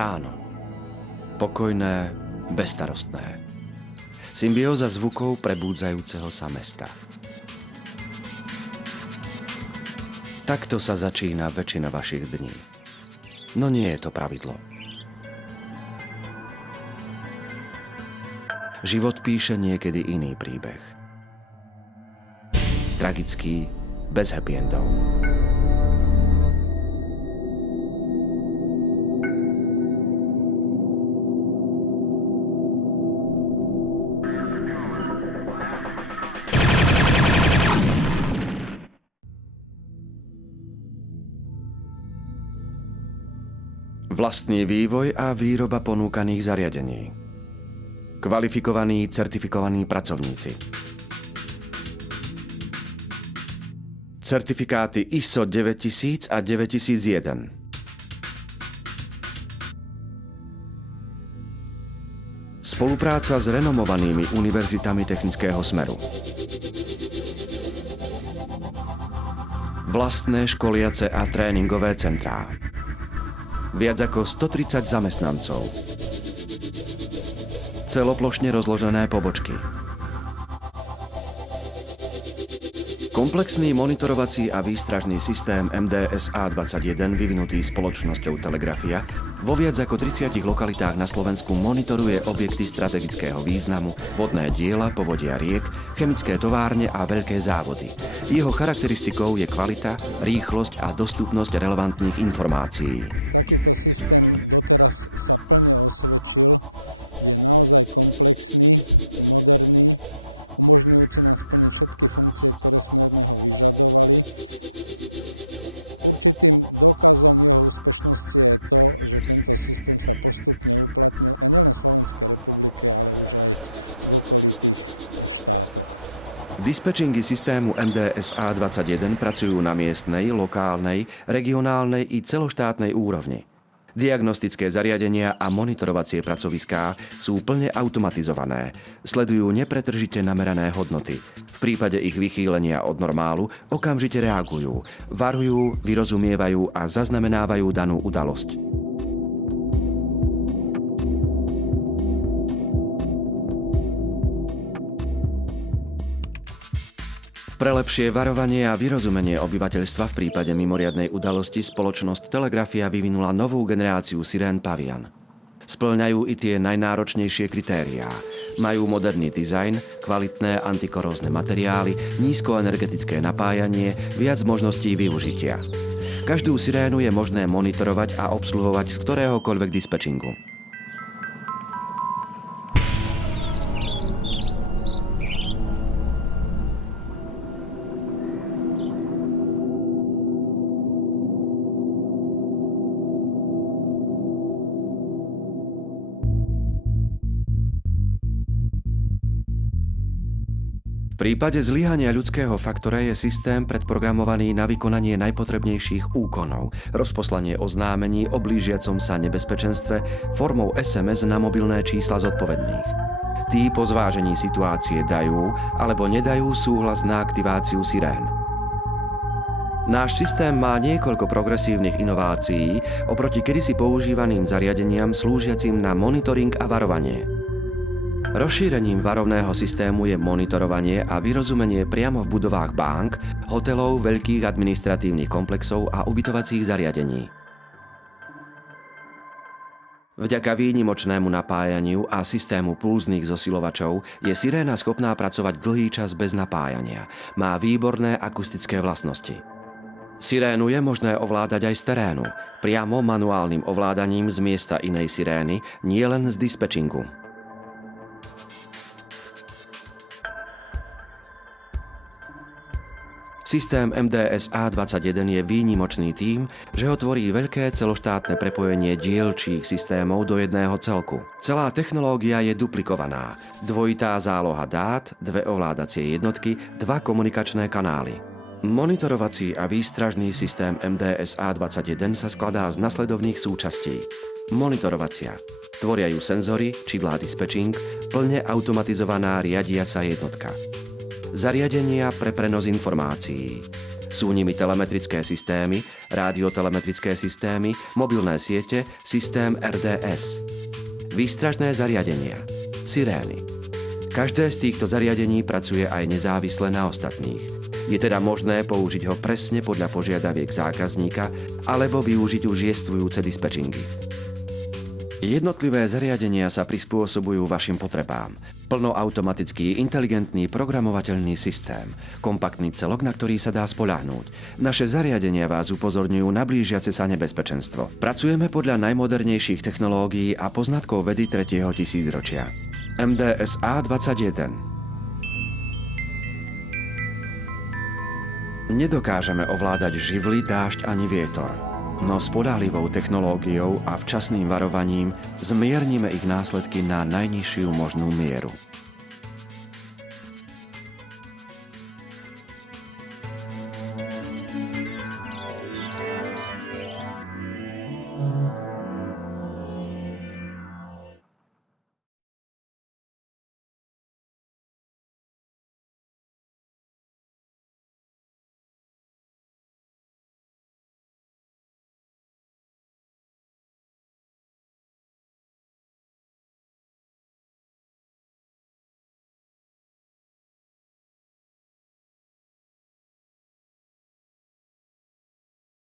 Ráno. Pokojné, bezstarostné. Symbióza zvukov prebúdzajúceho sa mesta. Takto sa začína väčšina vašich dní. No nie je to pravidlo. Život píše niekedy iný príbeh. Tragický, bez happy endov. Vlastný vývoj a výroba ponúkaných zariadení. Kvalifikovaní, certifikovaní pracovníci. Certifikáty ISO 9000 a 9001. Spolupráca s renomovanými univerzitami technického smeru. Vlastné školiace a tréningové centrá. Viac ako 130 zamestnancov. Celoplošne rozložené pobočky. Komplexný monitorovací a výstražný systém MDSA-21 vyvinutý spoločnosťou Telegrafia vo viac ako 30 lokalitách na Slovensku monitoruje objekty strategického významu, vodné diela, povodia riek, chemické továrne a veľké závody. Jeho charakteristikou je kvalita, rýchlosť a dostupnosť relevantných informácií. Dispečingy systému MDSA-21 pracujú na miestnej, lokálnej, regionálnej i celoštátnej úrovni. Diagnostické zariadenia a monitorovacie pracoviská sú plne automatizované, sledujú nepretržite namerané hodnoty. V prípade ich vychýlenia od normálu okamžite reagujú, varujú, vyrozumievajú a zaznamenávajú danú udalosť. Pre lepšie varovanie a vyrozumenie obyvateľstva v prípade mimoriadnej udalosti spoločnosť Telegrafia vyvinula novú generáciu sirén Pavian. Spĺňajú i tie najnáročnejšie kritériá. Majú moderný dizajn, kvalitné antikorózne materiály, nízkoenergetické napájanie, viac možností využitia. Každú sirénu je možné monitorovať a obsluhovať z ktoréhokoľvek dispečingu. V prípade zlyhania ľudského faktora je systém predprogramovaný na vykonanie najpotrebnejších úkonov, rozposlanie oznámení o blížiacom sa nebezpečenstve formou SMS na mobilné čísla zodpovedných. Tí po zvážení situácie dajú alebo nedajú súhlas na aktiváciu sirén. Náš systém má niekoľko progresívnych inovácií oproti kedysi používaným zariadeniam slúžiacim na monitoring a varovanie. Rozšírením varovného systému je monitorovanie a vyrozumenie priamo v budovách bánk, hotelov, veľkých administratívnych komplexov a ubytovacích zariadení. Vďaka výnimočnému napájaniu a systému pulzných zosilovačov je siréna schopná pracovať dlhý čas bez napájania. Má výborné akustické vlastnosti. Sirénu je možné ovládať aj z terénu, priamo manuálnym ovládaním z miesta inej sirény, nielen z dispečingu. Systém MDSA-21 je výnimočný tým, že ho tvorí veľké celoštátne prepojenie dielčích systémov do jedného celku. Celá technológia je duplikovaná. Dvojitá záloha dát, dve ovládacie jednotky, dva komunikačné kanály. Monitorovací a výstražný systém MDSA-21 sa skladá z nasledovných súčastí. Monitorovacia. Tvoria ju senzory, čidlá dispečing, plne automatizovaná riadiaca jednotka. Zariadenia pre prenos informácií. Sú nimi telemetrické systémy, rádiotelemetrické systémy, mobilné siete, systém RDS, výstražné zariadenia, sirény. Každé z týchto zariadení pracuje aj nezávisle na ostatných. Je teda možné použiť ho presne podľa požiadaviek zákazníka alebo využiť už jestvujúce dispečingy. Jednotlivé zariadenia sa prispôsobujú vašim potrebám. Plnoautomatický, inteligentný, programovateľný systém. Kompaktný celok, na ktorý sa dá spoľahnúť. Naše zariadenia vás upozorňujú na blížiace sa nebezpečenstvo. Pracujeme podľa najmodernejších technológií a poznatkov vedy 3. tisícročia. MDSA 21. Nedokážeme ovládať živly, dážď ani vietor. No spoľahlivou technológiou a včasným varovaním zmiernime ich následky na najnižšiu možnú mieru.